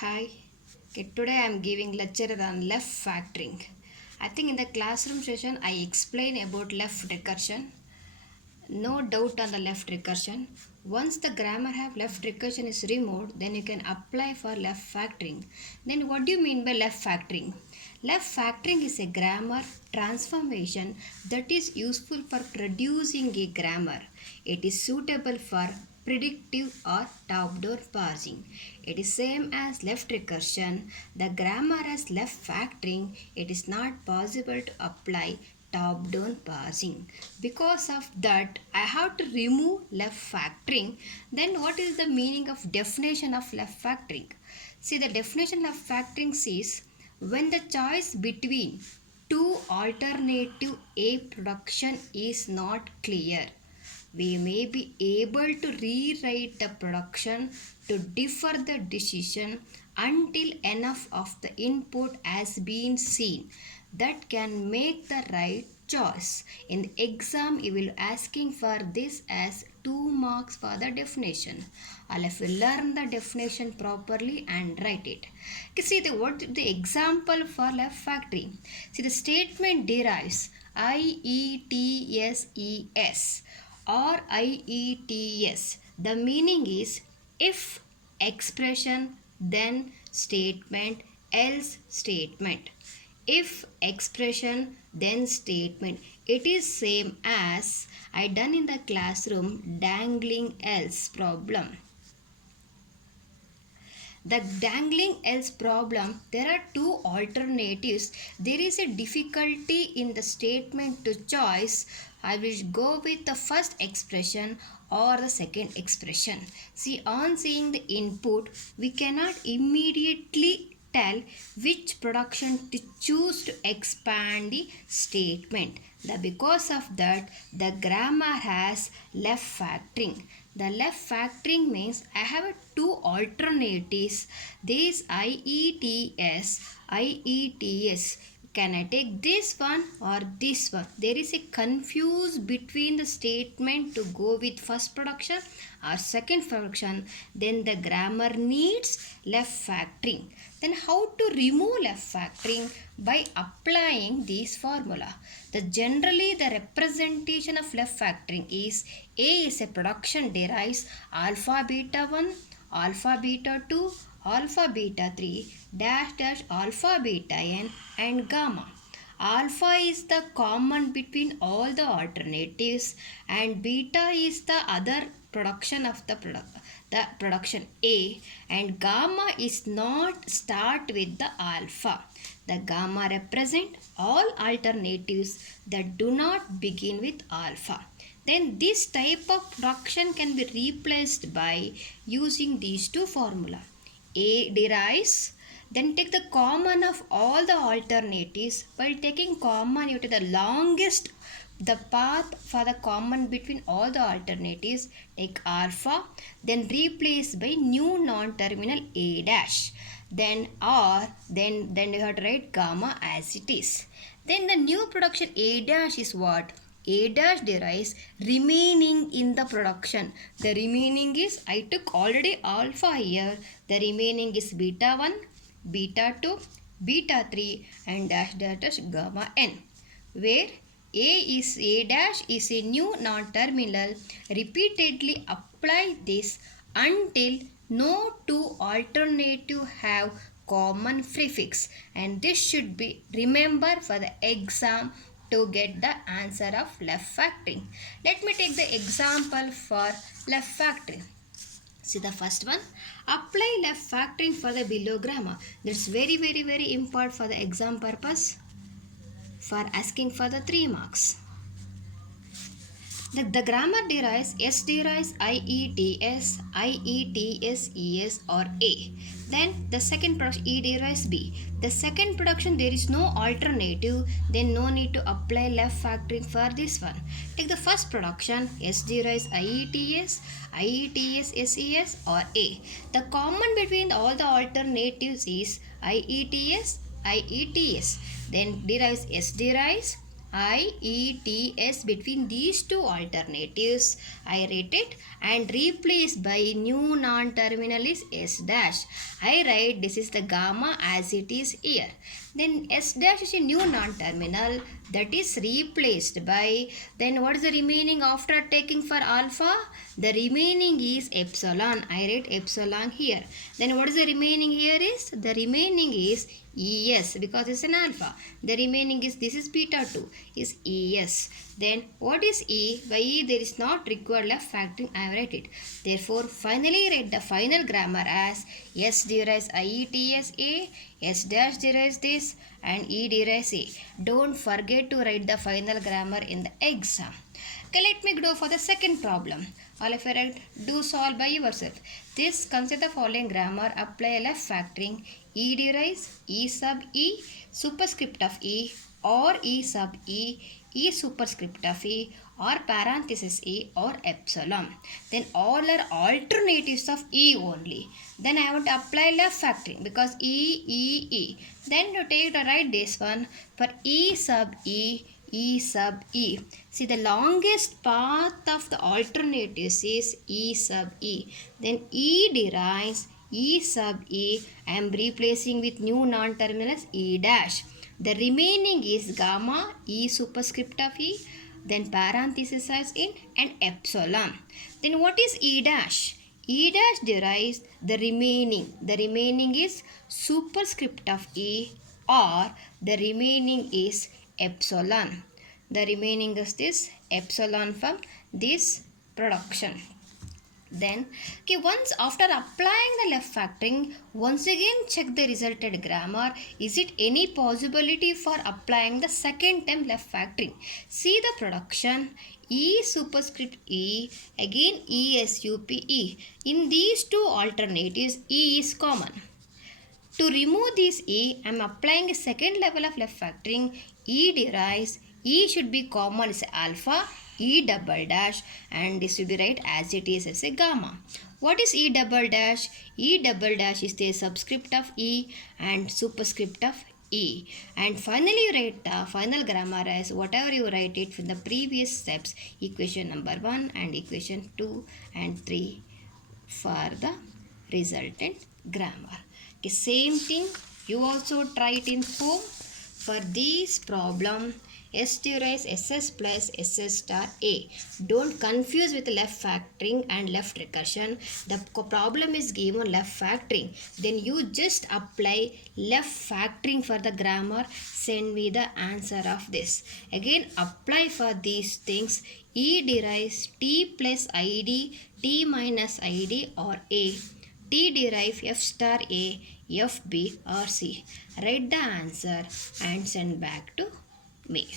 Hi. Okay, today I am giving lecture on left factoring. I think in the classroom session I explain about left recursion. No doubt on the left recursion. Once the grammar have left recursion is removed, then you can apply for left factoring. Then what do you mean by left factoring? Left factoring is a grammar transformation that is useful for producing a grammar. It is suitable for predictive or top-down parsing. It is same as left recursion. The grammar has left factoring. It is not possible to apply top-down parsing. Because of that, I have to remove left factoring. Then what is the meaning of definition of left factoring? See, the definition of factoring says when the choice between two alternative A production is not clear, we may be able to rewrite the production to defer the decision until enough of the input has been seen that can make the right choice. In the exam, you will asking for this as 2 marks for the definition. I'll have to learn the definition properly and write it. Okay, see what the example for left factoring. See, the statement derives IETSES or IETS. The meaning is if expression then statement else statement. If expression then statement. It is same as I done in the classroom dangling else problem. The dangling else problem, there are two alternatives. There is a difficulty in the statement to choice. I will go with the first expression or the second expression. See, on seeing the input, we cannot immediately tell which production to choose to expand the statement. Because of that, the grammar has left factoring. The left factoring means I have two alternatives. This IETS. Can I take this one or this one? There is a confuse between the statement to go with first production or second production. Then the grammar needs left factoring. Then how to remove left factoring? By applying this formula. Generally the representation of left factoring is A is a production derives alpha beta 1, alpha beta 2, alpha beta 3 dash dash alpha beta n and gamma. Alpha is the common between all the alternatives and beta is the other production of the production A, and gamma is not start with the alpha. The gamma represent all alternatives that do not begin with alpha. Then this type of production can be replaced by using these two formula. A derives, then take the common of all the alternatives. While taking common, you take the longest the path for the common between all the alternatives. Take alpha, then replace by new non-terminal A dash. Then you have to write gamma as it is. Then the new production A dash is what? A dash derives remaining in the production. The remaining is, I took already alpha here. The remaining is beta 1, beta 2, beta 3 and dash dash dash gamma n. Where A dash is a new non-terminal. Repeatedly apply this until no two alternative have common prefix, and this should be remembered for the exam to get the answer of left factoring. Let me take the example for left factoring. See the first one, apply left factoring for the below grammar. That's very important for the exam purpose for asking for the 3 marks. The grammar derives S derives IETS, IETSES or A. Then the second production E derives B. The second production there is no alternative, then no need to apply left factoring for this one. Take the first production S derives IETS, IETSSES or A. The common between all the alternatives is IETS, IETS. Then derives S derives IETS between these two alternatives. I write it and replace by new non-terminal is S dash. I write this is the gamma as it is here. Then S dash is a new non-terminal that is replaced by, then what is the remaining after taking for alpha? The remaining is epsilon. I write epsilon here. Then what is the remaining here is? The remaining is ES because it's an alpha. The remaining is, this is beta 2 is ES. Then what is E? By E there is not required left factoring. I have write it. Therefore finally write the final grammar as S derives IETS A, S dash derives this and E derives A. Don't forget to write the final grammar in the exam. Okay, let me go for the second problem. All of you write, do solve by yourself. This consider the following grammar. Apply left factoring. E derives E sub E, superscript of E, or E sub E, E superscript of E, or parenthesis E, or epsilon. Then all are alternatives of E only. Then I want to apply left factoring because E. Then you take to write this one for E sub E, E sub E. See, the longest path of the alternatives is E sub E. Then E derives E sub E. I am replacing with new non-terminals E dash. The remaining is gamma E superscript of E. Then parenthesis as in and epsilon. Then what is E dash? E dash derives the remaining. The remaining is superscript of E, or the remaining is epsilon. The remaining is this epsilon from this production. Then once after applying the left factoring, once again check the resulted grammar. Is it any possibility for applying the second time left factoring? See the production. E superscript E, again E sup E. In these two alternatives, E is common. To remove this E, I am applying a second level of left factoring. E derives, E should be common as alpha, E double dash, and this will be right as it is as a gamma. What is E double dash? E double dash is the subscript of E and superscript of E. And finally you write the final grammar as whatever you write it from the previous steps, equation number 1 and equation 2 and 3 for the resultant grammar. Okay, same thing you also try it in home. For this problem, S derives SS plus SS star A. Don't confuse with left factoring and left recursion. The problem is given left factoring. Then you just apply left factoring for the grammar. Send me the answer of this. Again, apply for these things. E derives T plus ID, T minus ID or A. T derive F star A, F B or C. Write the answer and send back to me.